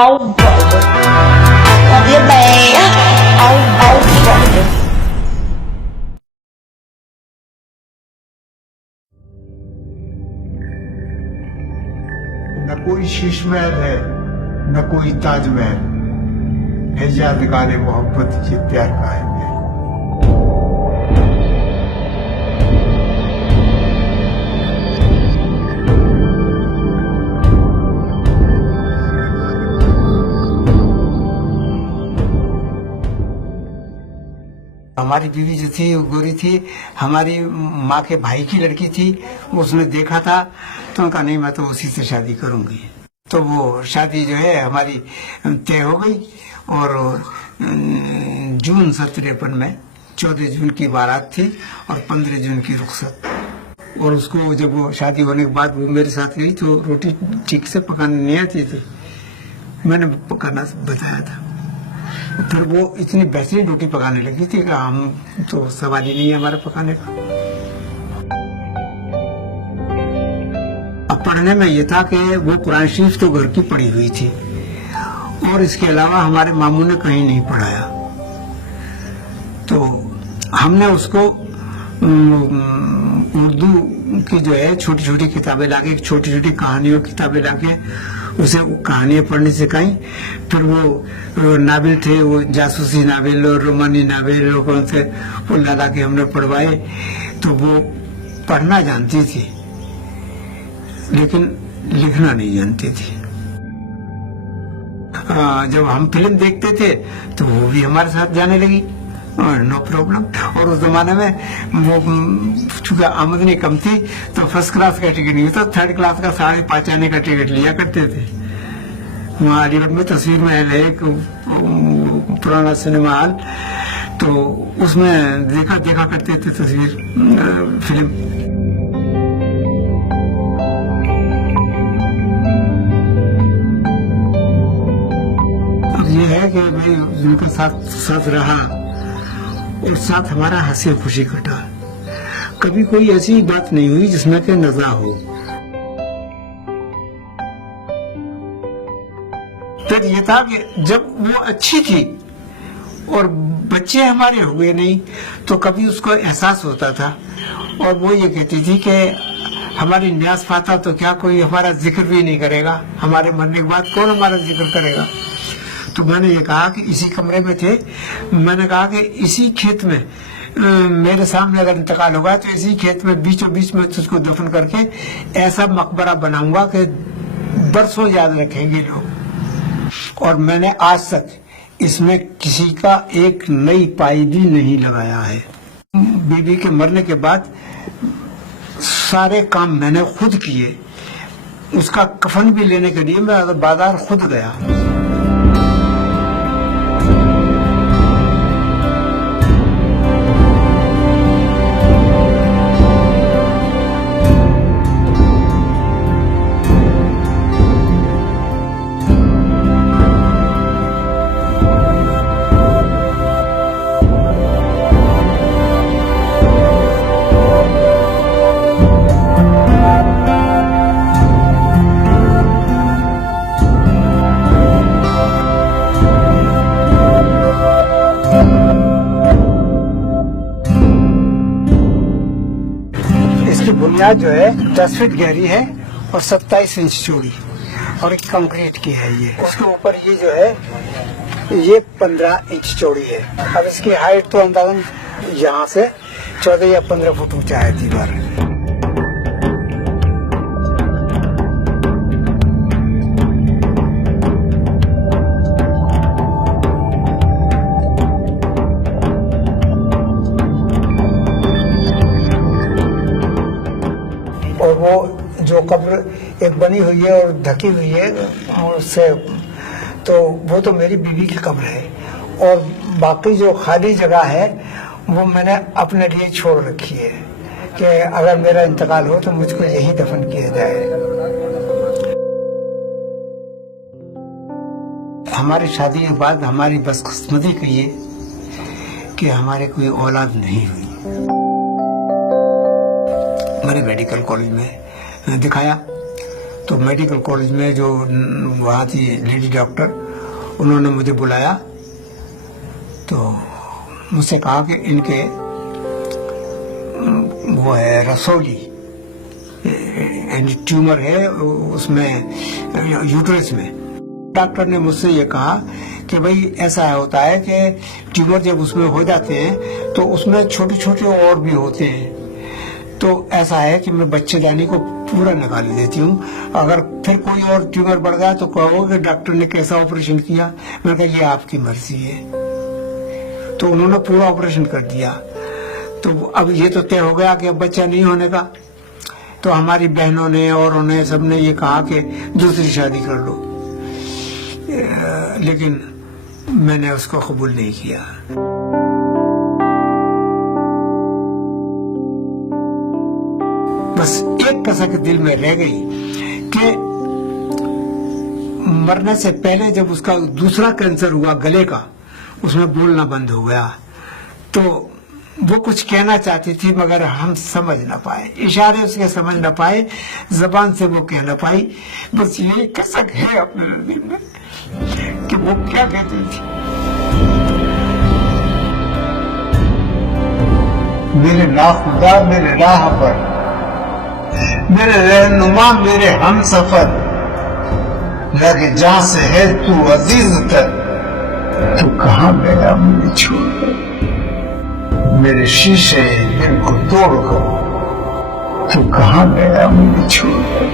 Au droga. Havia bem. Au droga. न कोई शीश महल है न कोई ताजमहल है, यादगार मोहब्बत ये प्यार का है। हमारी बीवी जो थी वो गोरी थी, हमारी माँ के भाई की लड़की थी। उसने देखा था तो उनका नहीं, मैं तो उसी से शादी करूंगी। तो वो शादी जो है हमारी तय हो गई और जून 1953 में 14 जून की बारात थी और 15 जून की रुखसत। और उसको जब वो शादी होने के बाद वो मेरे साथ गई तो रोटी ठीक से पकाने नहीं आती थी, मैंने पकाना बताया था। फिर वो इतनी बेहतरीन रोटी पकाने लगी थी कि हम तो सवाल ही नहीं है हमारे पकाने का। अब पढ़ने में ये था कि वो कुरान शरीफ तो घर की पढ़ी हुई थी और इसके अलावा हमारे मामू ने कहीं नहीं पढ़ाया। तो हमने उसको उर्दू की जो है छोटी छोटी किताबें लाके, छोटी छोटी कहानियों की किताबें लाके उसे कहानियां पढ़नी सिखाई। फिर वो नावल थे, वो जासूसी नावल और रोमानी नावल कौन थे, वो ला के हमने पढ़वाए। तो वो पढ़ना जानती थी लेकिन लिखना नहीं जानती थी। जब हम फिल्म देखते थे तो वो भी हमारे साथ जाने लगी, नो प्रॉब्लम। और उस जमाने में वो चूंकि आमदनी कम थी तो फर्स्ट क्लास का टिकट नहीं होता, थर्ड क्लास का 5.5 आने का टिकट लिया करते थे। वहाँ अलीगढ़ में तस्वीर महल है एक पुराना सिनेमा हॉल, तो उसमें देखा करते थे तस्वीर फिल्म। अब ये है कि भाई उनके साथ रहा और साथ हमारा हंसी खुशी कटा। कभी कोई ऐसी बात नहीं हुई जिसमें कि नज़ा हो। फिर ये था कि जब वो अच्छी थी और बच्चे हमारे हुए नहीं तो कभी उसको एहसास होता था और वो ये कहती थी कि हमारी न्यास पाता तो क्या कोई हमारा जिक्र भी नहीं करेगा, हमारे मरने के बाद कौन हमारा जिक्र करेगा। तो मैंने ये कहा कि इसी कमरे में थे, मैंने कहा कि इसी खेत में मेरे सामने अगर इंतकाल होगा तो इसी खेत में बीचों बीच में तुझको दफन करके ऐसा मकबरा बनाऊंगा कि बरसों याद रखेंगे लोग। और मैंने आज तक इसमें किसी का एक नई पाई भी नहीं लगाया है। बीबी के मरने के बाद सारे काम मैंने खुद किए। उसका कफन भी लेने के लिए मैं बाजार खुद गया। बुनियाद जो है 10 फीट गहरी है और 27 इंच चौड़ी और एक कंक्रीट की है। ये उसके ऊपर ये जो है ये 15 इंच चौड़ी है। अब इसकी हाइट तो अंदाजन यहाँ से 14 या 15 फुट ऊंचा है दीवार। और वो जो कब्र एक बनी हुई है और ढकी हुई है उससे, तो वो तो मेरी बीवी की कब्र है। और बाकी जो खाली जगह है वो मैंने अपने लिए छोड़ रखी है कि अगर मेरा इंतकाल हो तो मुझको यही दफन किया जाए। हमारी शादी के बाद हमारी बदकिस्मती कहिए कि हमारे कोई औलाद नहीं हुई। मैंने मेडिकल कॉलेज में दिखाया तो मेडिकल कॉलेज में जो वहाँ थी लेडी डॉक्टर, उन्होंने मुझे बुलाया, तो मुझसे कहा कि इनके वो है रसौली यानी ट्यूमर है उसमें यूट्रस में। डॉक्टर ने मुझसे ये कहा कि भाई ऐसा होता है कि ट्यूमर जब उसमें हो जाते हैं तो उसमें छोटे छोटे और भी होते हैं, तो ऐसा है कि मैं बच्चेदानी को पूरा निकाल देती हूँ, अगर फिर कोई और ट्यूमर बढ़ गया तो कहोगे डॉक्टर ने कैसा ऑपरेशन किया। मैंने कहा ये आपकी मर्जी है। तो उन्होंने पूरा ऑपरेशन कर दिया। तो अब ये तो तय हो गया कि अब बच्चा नहीं होने का। तो हमारी बहनों ने और उन्हें सबने ये कहा कि दूसरी शादी कर लो, लेकिन मैंने उसको कबूल नहीं किया। बस एक कसक दिल में रह गई कि मरने से पहले जब उसका दूसरा कैंसर हुआ गले का, उसमें बोलना बंद हो गया, तो वो कुछ कहना चाहती थी मगर हम समझ ना पाए, इशारे उसके समझ ना पाए, जबान से वो कह ना पाई। बस ये कसक है अपने दिल में कि वो क्या कहती थी। मेरे नाखुदा मेरे राह पर, मेरे रहनुमा मेरे हम सफर, लगे जहां से है तू अजीज तर, तू कहां गया मुझे छोड़कर। मेरे शीशे दिल को तोड़कर, तू कहां गया मुझे छोड़कर।